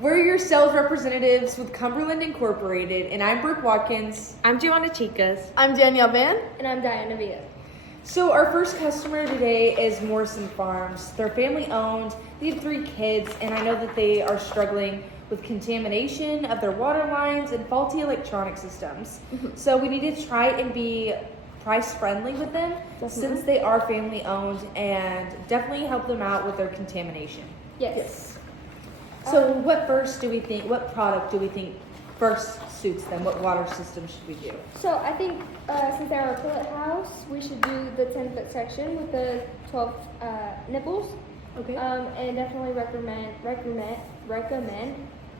We're your sales representatives with Cumberland Incorporated, and I'm Brooke Watkins. I'm Giovanna Chicas. I'm Danielle Van. And I'm Diana Villa. So our first customer today is Morrison Farms. They're family owned, they have 3 kids, and I know that they are struggling with contamination of their water lines and faulty electronic systems. So we need to try and be price friendly with them since they are family owned, and definitely help them out with their contamination. Yes. So what product do we think first suits them? What water system should we do? So I think since they're a pilot house, we should do the 10-foot section with the 12 nipples. Okay. And definitely recommend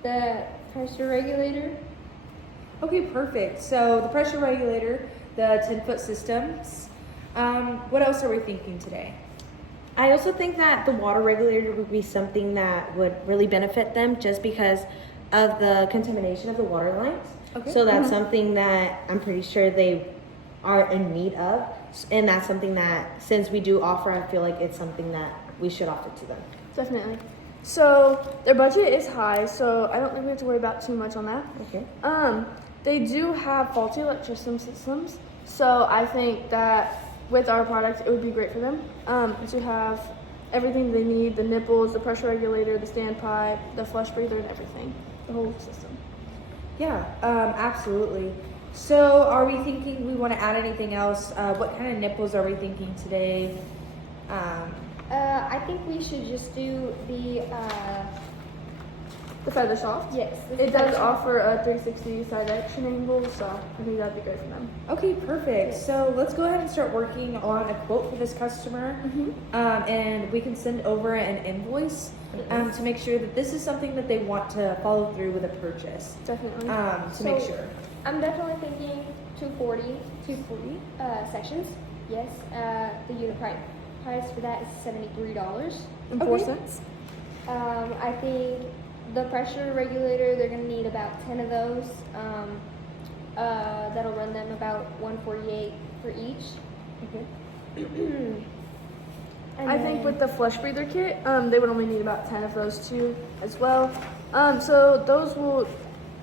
the pressure regulator. Okay, perfect. So the pressure regulator, the 10-foot systems. What else are we thinking today? I also think that the water regulator would be something that would really benefit them just because of the contamination of the water lines. Okay. So that's something that I'm pretty sure they are in need of. And that's something that, since we do offer, I feel like it's something that we should offer to them. Definitely. So their budget is high, so I don't think we have to worry about too much on that. Okay. They do have faulty electricity systems, so I think that with our product, it would be great for them to have everything they need: the nipples, the pressure regulator, the standpipe, the flush breather, and everything, the whole system. Yeah, absolutely. So are we thinking we want to add anything else? What kind of nipples are we thinking today? I think we should just do the Feather Soft. yes. It does offer a 360 side action angle, so I think that'd be great for them. Okay, perfect. Yes. So let's go ahead and start working on a quote for this customer. And we can send over an invoice to make sure that this is something that they want to follow through with a purchase. Definitely. To make sure. I'm definitely thinking 240 sections. Yes. The unit price for that is $73. And 4 okay. cents. I think the pressure regulator, they're going to need about 10 of those. That'll run them about $148 for each. Okay. And I think then- with the flush breather kit, they would only need about 10 of those too as well. So those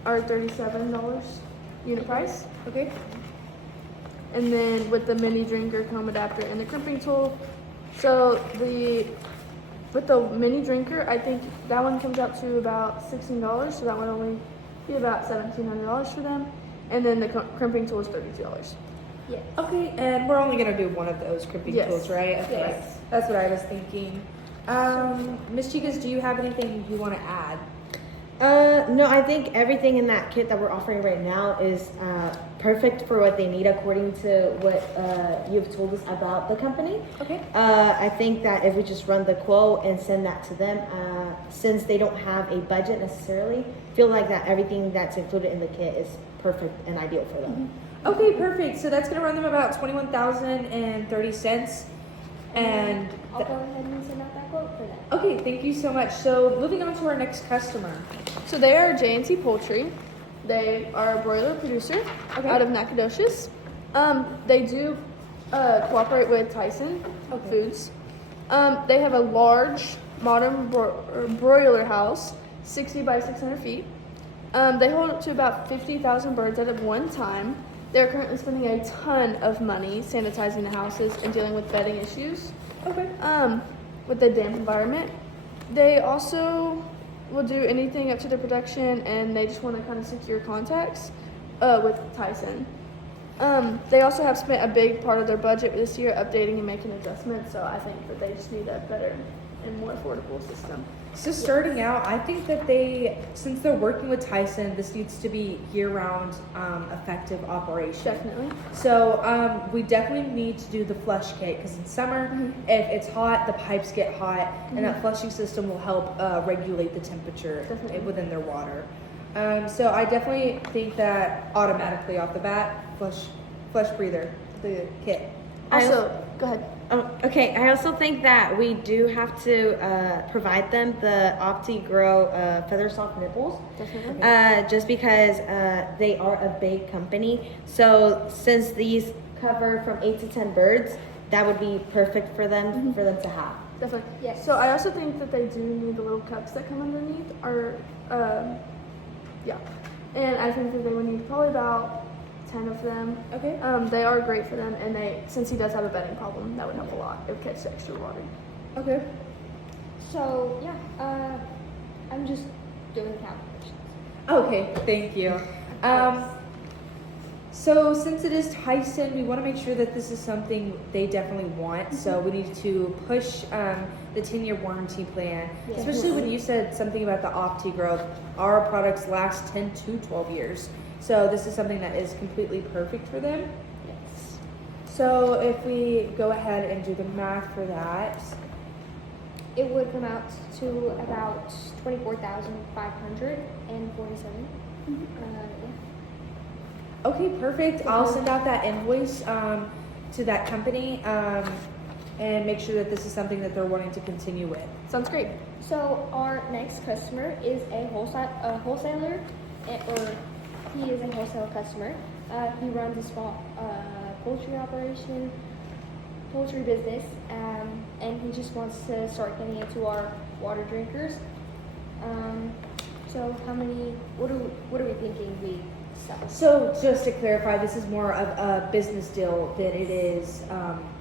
are $37 unit price. Okay. And then with the mini drinker, comb adapter, and the crimping tool. So with the mini drinker, I think that one comes out to about $16. So that would only be about $1,700 for them. And then the crimping tool is $32. Yes. Okay, and we're only gonna do one of those crimping Yes. tools, right? Okay. Yes. That's what I was thinking. Miss Chicas, do you have anything you want to add? No, I think everything in that kit that we're offering right now is perfect for what they need according to what you've told us about the company. Okay. I think that if we just run the quote and send that to them, since they don't have a budget necessarily, feel like that everything that's included in the kit is perfect and ideal for them. Okay, perfect. So that's gonna run them about $21,030. And I'll go ahead and send out that quote for that. okay, thank you so much. So moving on to our next customer. So they are J&T Poultry. They are a broiler producer out of Nacogdoches. They do cooperate with Tyson Foods. They have a large modern broiler house, 60 by 600 feet. They hold up to about 50,000 birds at one time. They're currently spending a ton of money sanitizing the houses and dealing with bedding issues. Okay. With the damp environment. They also will do anything up to their production, and they just want to kind of secure contacts with Tyson. They also have spent a big part of their budget this year updating and making adjustments, so I think that they just need a better and more affordable system. So starting out, I think that since they're working with Tyson, this needs to be year-round effective operation. Definitely. So we definitely need to do the flush kit because in summer, if it's hot, the pipes get hot, and that flushing system will help regulate the temperature within their water. So I definitely think that automatically off the bat, flush breather, the kit. Also, go ahead. Okay, I also think that we do have to provide them the OptiGrow Feather Soft nipples. Definitely. Just because they are a big company. So since these cover from 8 to 10 birds, that would be perfect for them to have. Definitely. Yes. So I also think that they do need the little cups that come underneath. Yeah. And I think that they would need probably about 10 of them. Okay. They are great for them, and since he does have a bedding problem, that would help a lot. It would catch the extra water. Okay. So yeah, I'm just doing calculations. Okay, thank you. So since it is Tyson, we want to make sure that this is something they definitely want. So we need to push the 10-year warranty plan, Yes. especially when you said something about the OptiGrowth. Our products last 10 to 12 years. So this is something that is completely perfect for them. Yes. So if we go ahead and do the math for that, It would come out to about 24,547. Yeah. okay, perfect. I'll send out that invoice to that company and make sure that this is something that they're wanting to continue with. Sounds great. So our next customer is a wholesaler, or he is a wholesale customer. He runs a small poultry business, and he just wants to start getting into our water drinkers. So what are we thinking we sell? So just to clarify, this is more of a business deal than it is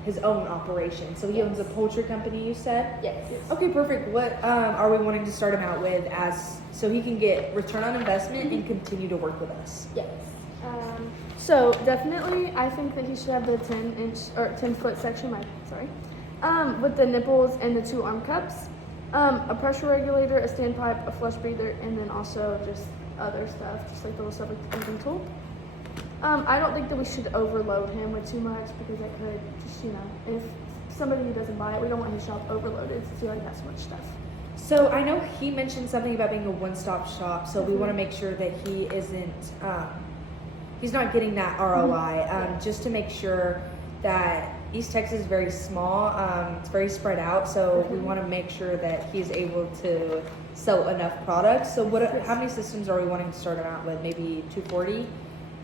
his own operation. So he owns a poultry company, you said? Yes. Okay, perfect. What are we wanting to start him out with so he can get return on investment and continue to work with us? Yes. So definitely, I think that he should have the 10-foot section. With the nipples and the 2 arm cups, a pressure regulator, a standpipe, a flush breather, and then also just other stuff, just like the little stuff like the cleaning tool. I don't think that we should overload him with too much because that could just, if somebody who doesn't buy it, we don't want his shop overloaded to feel like that's so much stuff. So I know he mentioned something about being a one-stop shop. So we want to make sure that he isn't, he's not getting that ROI. Just to make sure that East Texas is very small. It's very spread out. So we want to make sure that he's able to sell enough products. So how many systems are we wanting to start him out with? Maybe 240?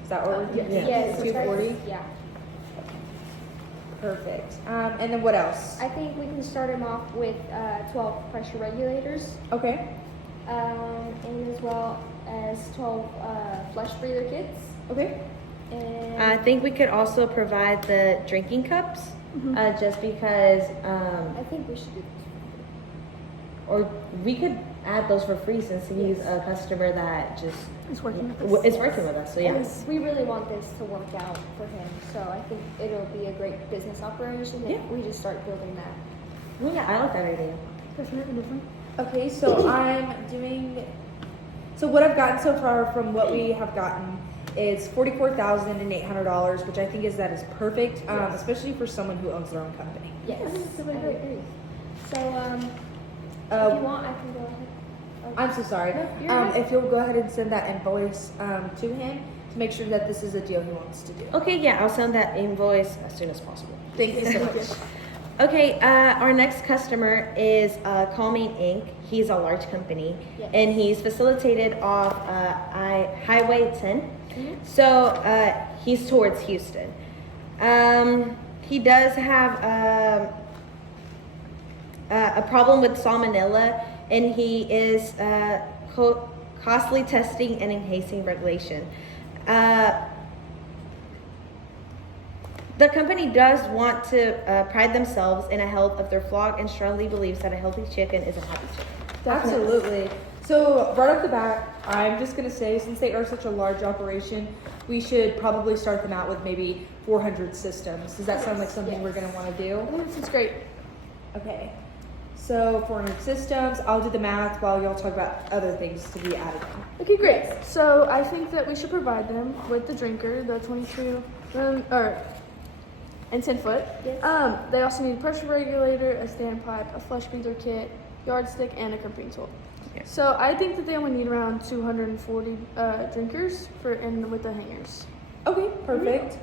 Is that what we're thinking? Yes. 240? Yeah. Perfect. And then what else? I think we can start him off with 12 pressure regulators, Okay. and as well as 12 flush breather kits. Okay. And I think we could also provide the drinking cups, just because, I think we should do this. or we could add those for free since he's a customer that just It's working with us. is working with us. So yeah. Yes, we really want this to work out for him, so I think it'll be a great business operation if we just start building that. Well, yeah, I like that idea. Definitely. Okay, so so what I've gotten so far from what we have gotten is $44,800, which I think is perfect, especially for someone who owns their own company. Yes, I agree. So, if you want, I can go ahead. I'm so sorry. No, you're right. If you'll go ahead and send that invoice to him to make sure that this is a deal he wants to do. Okay, yeah, I'll send that invoice as soon as possible. Thank you so much. Okay, our next customer is Calming Inc. He's a large company, and he's facilitated off Highway 10. So he's towards Houston. He does have a problem with salmonella, and he is costly testing and enhancing regulation. The company does want to pride themselves in the health of their flock and strongly believes that a healthy chicken is a happy chicken. Absolutely. So right off the bat, I'm just going to say, since they are such a large operation, we should probably start them out with maybe 400 systems. Does that sound like something we're going to want to do? This is great. Okay. So 400 systems. I'll do the math while y'all talk about other things to be added on. Okay, great. So I think that we should provide them with the drinker, the 22 and 10 foot. Yes. They also need a pressure regulator, a standpipe, a flush breather kit, yardstick, and a crimping tool. Yeah. So I think that they only need around 240 drinkers with the hangers. Okay, perfect.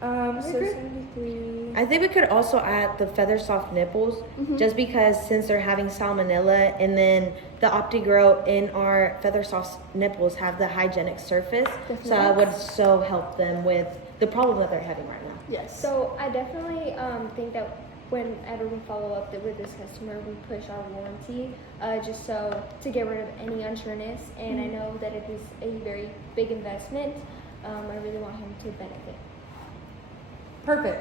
So agree. 73. I think we could also add the feather soft nipples, just because since they're having salmonella, and then the OptiGrow in our feather soft nipples have the hygienic surface, so it would so help them with the problem that they're having right now. Yes. So I definitely think that whenever we follow up with this customer, we push our warranty just so to get rid of any unsureness. And I know that it is a very big investment. I really want him to benefit. Perfect.